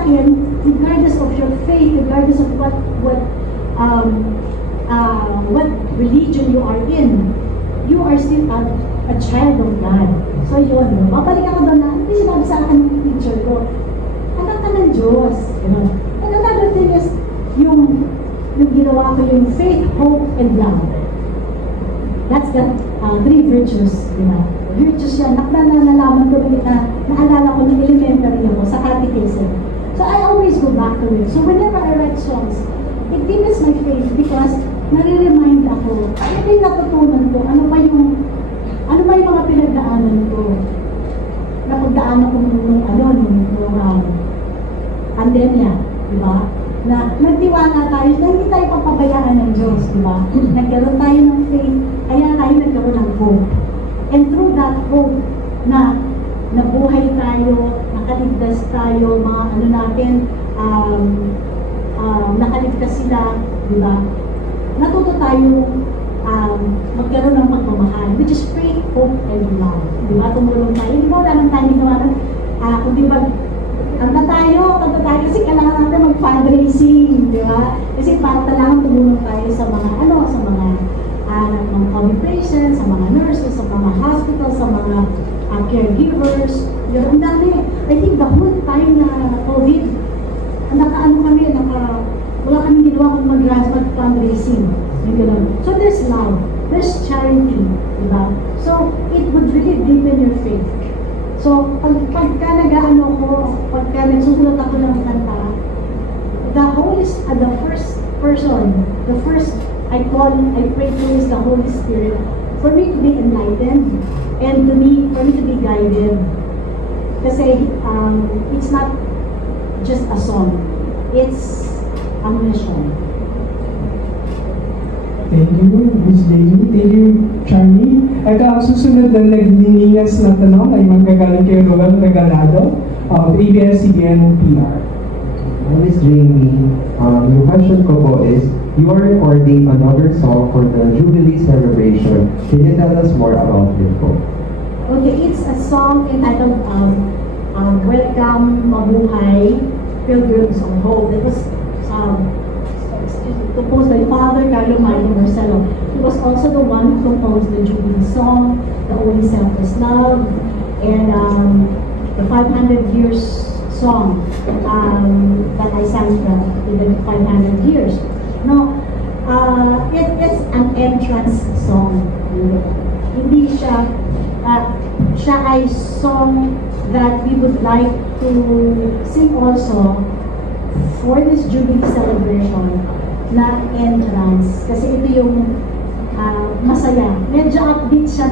sa akin, regardless of your faith, regardless of what religion you are in, you are still a child of God. So yun, mabalik ako doon na, hindi sinabi sa akin ng teacher ko, anak ka ng Diyos. And another thing is, yung ginawa ko yung faith, hope, and love. That's the three virtues, virtues yan. Nalaman ko rin naalala ko ng elementary ako sa catechism. So I always go back to it. So whenever I write songs, it deepens my faith because nare-remind ako, ano ba yung natutunan ko, ano ba yung mga pinagdaanan ko. Napagdaanan ko nung pandemya, di ba? Na nagtiwala tayo, na hindi tayo papabayaan ng Diyos, di ba? Nagkaroon tayo ng faith, kaya tayo nagkaroon ng hope. And through that hope, na nabuhay tayo, nakaligtas tayo, mga natin, nakaligtas sila, di ba? Natuto tayo magkaroon ng pagmamahal, which is faith, hope, and love. Di ba? Tumulong tayo. Hindi ba wala nang tayo ginawa ng, kung di ba, kanta tayo, kasi kailangan natin mag-fundraising, di ba? Kasi para talagang tumulong tayo sa mga, sa mga COVID patients, sa mga nurses, sa mga hospitals, sa mga caregivers. Yun, ang dami. I think the whole time na COVID, wala kami ginawa kung mag-fundraising. So there's love, there's charity, di ba? So it would really deepen your faith. So pagka nagsusulat ako ng kanta, the first person, I pray to is the Holy Spirit for me to be enlightened and for me to be guided. Kasi it's not just a song, it's a mission. Thank you, Ms. Jamie. Thank you, Charlie. Ito ang susunod na nagniningas na tanong ay manggagaling kay Roel Regalado of ABS-CBN PR. Ms. Jamie, yung question ko po is, you are recording another song for the Jubilee celebration. Can you tell us more about it po? Okay, it's a song entitled Welcome Mabuhay, Pilgrims of Hope. It was composed by Father Carlo Mario Marcelo. He was also the one who composed the Jubilee song, the Only Selfless Love, and the 500 years song that I sang in the 500 years. No, it is an entrance song. Hindi siya ay song that we would like to sing also for this Jubilee celebration na entrance. Kasi ito yung masaya. Medyo upbeat siya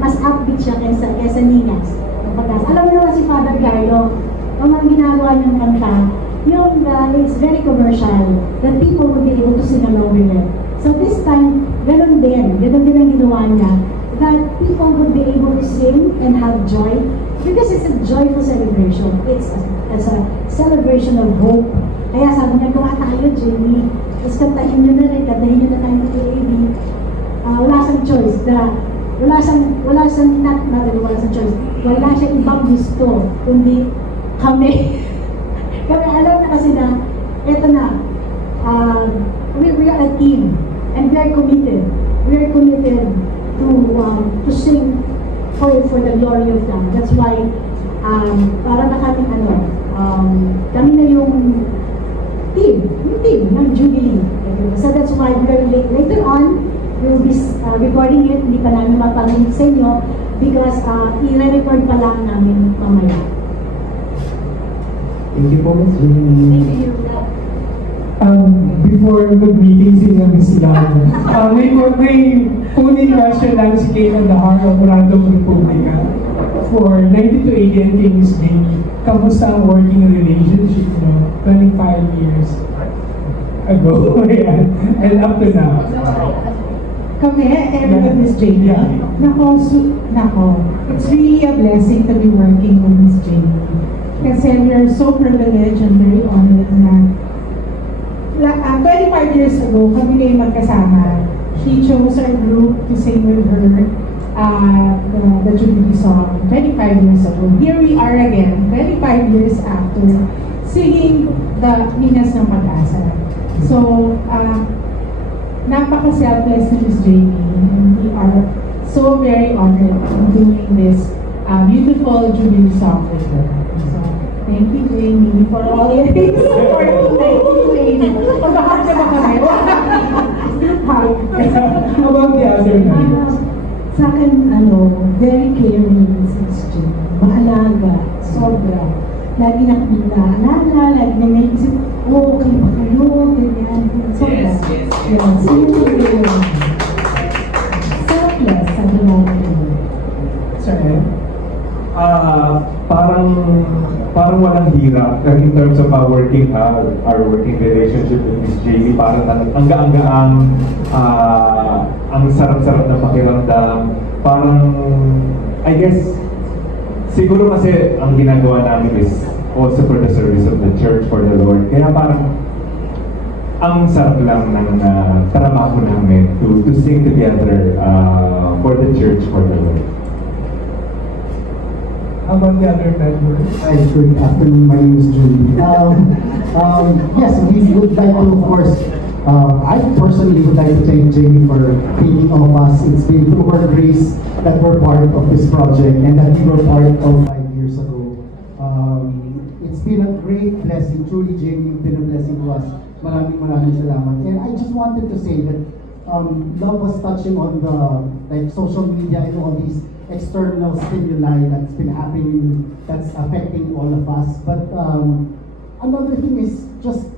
mas upbeat siya kaysa Ningas. Alam mo naman si Father Carlo, ang mga ginagawa niyang kanta, yung it's very commercial, that people would be able to sing along with it. So this time, ganun din ang ginawa niya, that people would be able to sing and have joy, because it's a joyful celebration. It's a celebration of hope. Kaya sabi niya, gawa tayo, Jamie. Tapos kantahin nyo na rin, kantahin nyo na tayo ng AAB. Wala siyang choice. Wala siyang choice. Wala siyang ibang gusto, kundi kami. Kami alam na kasi na, eto na, we are a team, and we are committed. We are committed to sing for the glory of God. That's why, para na kami kami na yung team ng Jubilee. So that's why later on, we'll be recording it. Hindi pa namin mapangit sa inyo because i-record pa lang namin mamaya. Thank you po, Ms. Jamie. Thank you. Before mag-meeting sila, may phone-in question lang si Kate on the heart of Random Republica for 90 to 80 and Ms. Jamie. Kamusta ang working relationship mo 25 years ago and up to now? Kami, with Ms. Jamie. Nako, it's really a blessing to be working with Ms. Jamie. Kasi we are so privileged and very honored na 25 years ago, kami na yung magkasama. She chose our group to sing with her the Jubilee song 25 years ago. Here we are again, 25 years after, singing the Minas ng Pag-asa. So, napaka-selfless ni Miss Jamie, and we are so very honored in doing this beautiful Jubilee song with her. So, thank you, Jamie, for all your support. Thank you, Jamie. Pagkakar ka ba kami? How about the other night? Sa akin, very caring si Miss Jamie. Maalaga, sobra. Lagi nakilala, lagi na may isip, okay ba kayo, ganyan, sobra. Yes. Selfless, sabi natin. Sir, parang walang hirap in terms of our working relationship with Miss Jamie. Parang ang ang sarap-sarap na pakiramdam. Parang I guess siguro kasi ang ginagawa namin is also for the service of the church, for the Lord. Kaya parang ang sarap lang ng trabaho namin to sing together for the church, for the Lord. how about the other member? Hi, good afternoon. My name is Julie. Yes, we would like to, of course, I personally would like to thank Jamie for thinking of us. It's been through her grace that we're part of this project and that we were part of 5 years ago. It's been a great blessing. Truly, Jamie, you've been a blessing to us. Maraming salamat. And I just wanted to say that love was touching on the social media and all these external stimuli that's been happening, that's affecting all of us. But another thing is just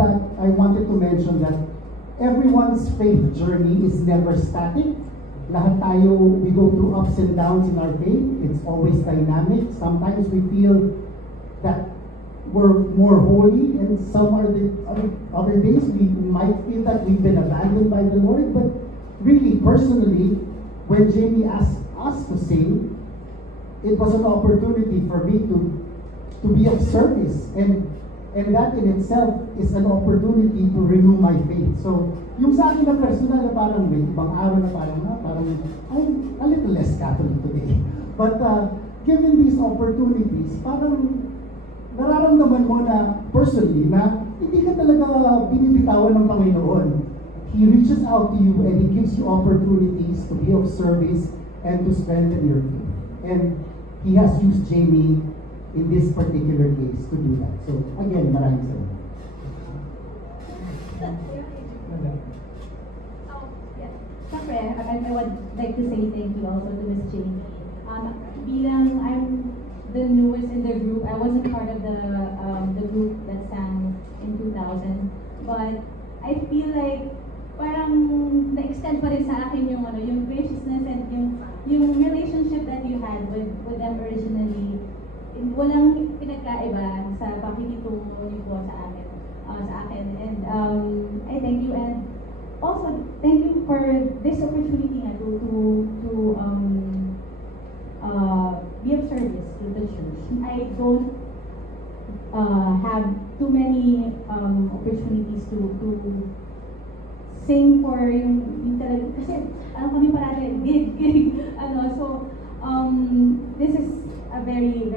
that I wanted to mention that everyone's faith journey is never static. Lahat tayo, we go through ups and downs in our faith. It's always dynamic. Sometimes we feel that we're more holy, and some other days we might feel that we've been abandoned by the Lord. But really, personally, when Jamie asked us to sing, it was an opportunity for me to be of service, and that in itself is an opportunity to renew my faith. So, yung sa akin na personal na parang may ibang araw na parang I'm a little less Catholic today. But given these opportunities, parang nararamdaman mo na personally na hindi ka talaga binibitawan ng Panginoon. He reaches out to you and He gives you opportunities to be of service and to strengthen your faith. And He has used Jamie in this particular case to do that. So again, maraming salamat. Siyempre, I would like to say thank you also to Miss Jamie. Bilang I'm the newest in the group, I wasn't part of the group that sang in 2000, but I feel like parang na-extend pa rin sa akin yung graciousness and yung relationship that you had with them originally. Walang pinagkaiba sa pakikitungo niyo po sa akin. And I thank you, and also thank you for this opportunity to be of service to the church. I don't have too many opportunities to sing for yung talaga, kasi kami parati gig so this is a very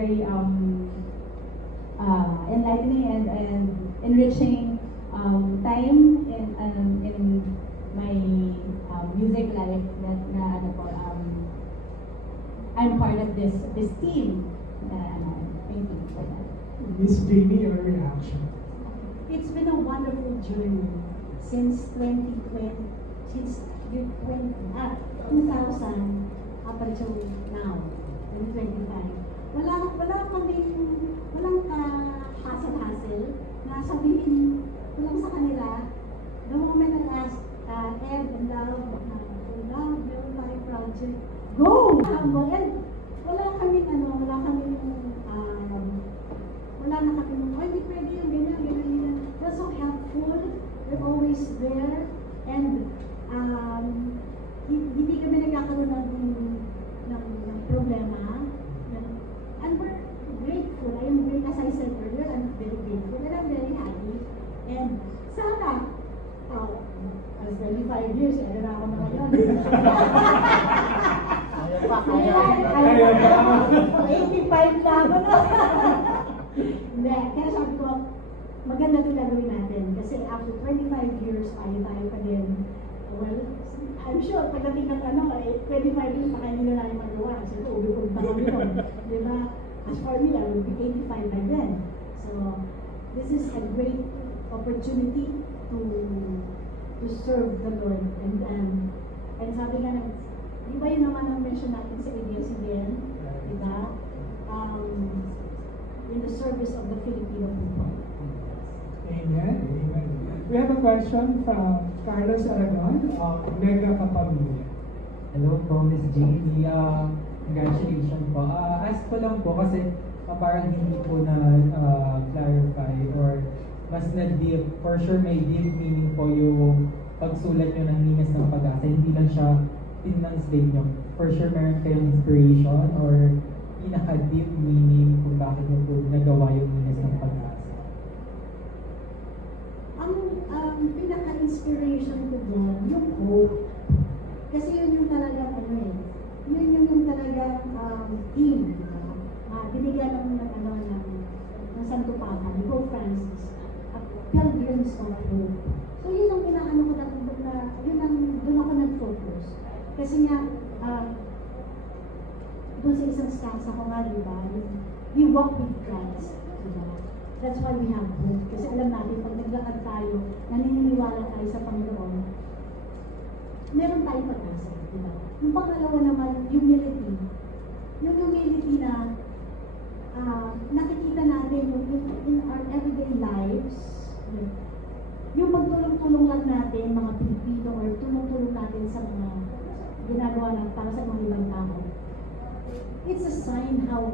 enlightening and enriching time in my music life na I'm part of this team. Thank you for that. Miss Jamie, your reaction? It's been a wonderful journey since 2020, since 2000 up until now, 2025. Walang hassle-hassle na sabihin ko lang sa kanila, the moment I ask Ed and Love, your life project, go! And wala kaming wala na kami, hindi pwede yung ganyan. They're so helpful, they're always there, and hindi kami nagkakaroon ng problema. And we're grateful. I am very, as I said earlier, I'm very grateful and I'm very happy. And sana, as 25 years, na ako na ngayon. 85 na ako na. Hindi, kaya sabi ko, maganda ito gagawin natin. Kasi after 25 years, tayo pa din. Well, I'm sure, pagdating ng 25 years, baka hindi na namin magawa. Kasi ubi-ubi pa kami yun. Di ba? As for me, I will be 85 by then. So, this is a great opportunity to serve the Lord. And sabi nga, di ba yun naman ang mention natin sa ABS-CBN? Di ba? In the service of the Filipino people. Amen. Amen. We have a question from Carlos Aragon of Mega Kapamilya. Hello po, Ms. Jamie. Congratulations po. Ask ko lang po kasi parang hindi po na clarify or mas na-deep. For sure may deep meaning po yung pagsulat nyo ng Minas ng Pag-asa. Hindi lang siya in-translate nyo. For sure meron kayong inspiration or pinaka-deep meaning kung bakit nyo po nagawa yung Minas ng Pag-asa. Ang pinaka-inspiration ko dyan, yung hope. Kasi yun yung talagang yun yung talagang theme. Binigyan ng Santo Papa, ni Pope Francis, Pilgrims of Hope. So yun ang pinaano ko doon ako nag-focus. Kasi nga, doon sa isang stanza ko nga, di ba, we walk with Christ. Diba? That's why we have hope. Kasi alam natin, pag naglakad tayo, naniniwala tayo sa Panginoon, meron tayong pag-asa. Diba? Yung pangalawa naman, humility. Yung humility na nakikita natin in our everyday lives, yung pagtulong-tulong lang natin, mga Pilipino, or tulong-tulong natin sa mga ginagawa lang para sa mga ibang tao. It's a sign how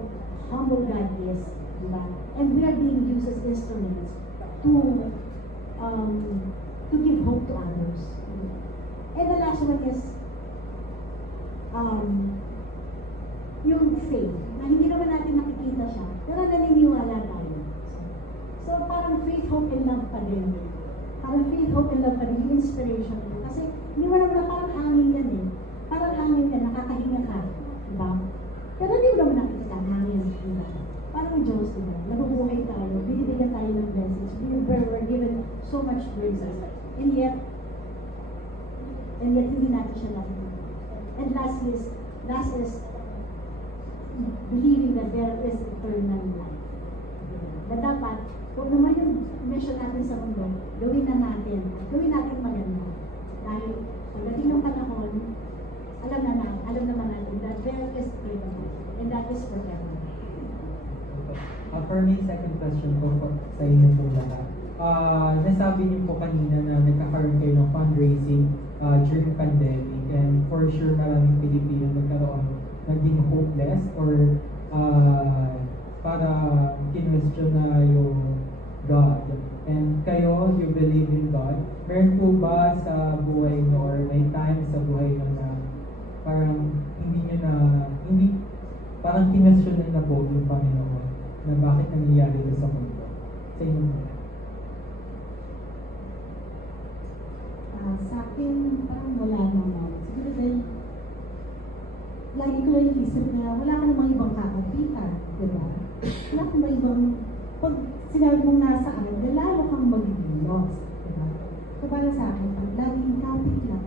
humble God is. Diba? And we are being used as instruments to give hope to others. And the last one is yung faith, na hindi naman natin nakikita siya, pero naniniwala tayo. So parang faith, hope, and love pa din. Parang faith, hope, and love pa din, yung inspiration ko. Kasi hindi mo naman parang hangin yan eh. Parang hangin yan, nakakahinga ka. Diba? Pero hindi mo naman nakikita ang hangin. Diba? Parang Diyos, diba? Nabubuhay tayo, binibigyan tayo ng blessings. We're given so much graces. And yet hindi natin siya nakikita. And last is believing that there is eternal life. Na dapat, kung naman yung mission natin sa mundo, gawin natin maganda. Dahil pagdating ng panahon, alam naman natin that there is eternal life. And that is forever. For me, second question po sa inyo po lahat. Nasabi niyo po kanina na nagkakaroon kayo ng fundraising during pandemic, and for sure maraming Pilipino naging hopeless or para kinwestiyon na yung God. And kayo, you believe in God. Meron po ba sa buhay niyo or may time sa buhay niyo na parang parang kinwestiyon na po yung Panginoon na bakit nangyayari ito sa mundo? Sa inyo po. Sa akin, parang wala naman. Siguro dahil lagi ko lang isip na wala ka namang ibang kakapitan, di ba? Wala ka namang ibang, pag sinabi mong nasa akin, lalo kang magiging lost, di ba? So para sa akin, pag laging kapit lang.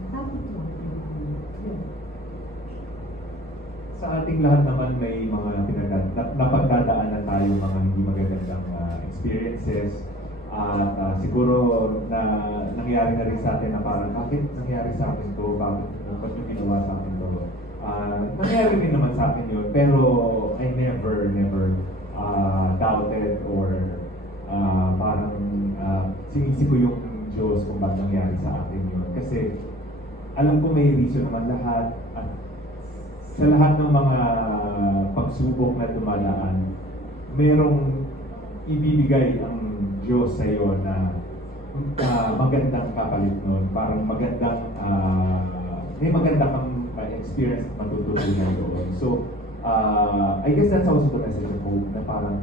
Sa ating lahat naman may mga napagdadaanan tayo mga hindi magagandang experiences. At siguro na nangyari na rin sa atin na parang bakit nangyari sa akin to, bakit yung ginawa sa akin to. Nangyari rin naman sa akin yun, pero I never doubted or parang sinisi ko yung Diyos kung bakit nangyari sa akin yun. Kasi alam ko may reason naman lahat, at sa lahat ng mga pagsubok na dumadaan, merong ibibigay ang Diyos sa iyo na magandang kapalit nun. Parang magandang, may magandang experience at matututunan doon. So, I guess that's also the message of hope, na parang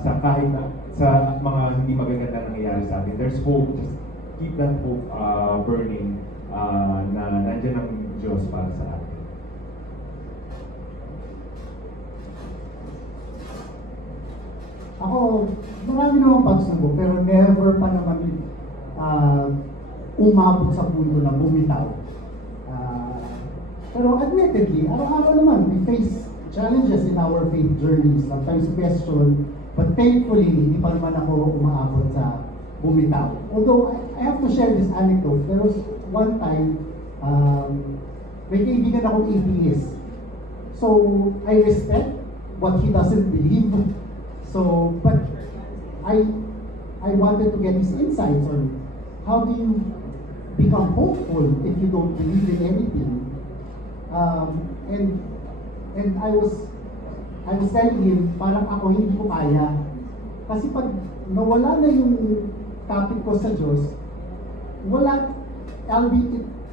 sa kahit na, sa mga hindi magaganda nangyayari sa atin, there's hope. Just keep that hope burning na nandiyan ang Diyos para sa atin. Ako, marami naman pagsubok, pero never pa naman umabot sa punto na bumitaw. Pero admittedly, araw-araw naman, we face challenges in our faith journeys, sometimes question, but thankfully, hindi pa naman ako umaabot sa bumitaw. Although, I have to share this anecdote. There was one time, may kaibigan akong atheist. So, I respect what he doesn't believe. So, but I wanted to get his insights on how do you become hopeful if you don't believe in anything. And I was telling him, parang ako hindi ko kaya. Kasi pag nawala na yung topic ko sa Diyos,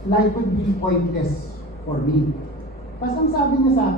life would be pointless for me. Tapos ang sabi niya sa akin,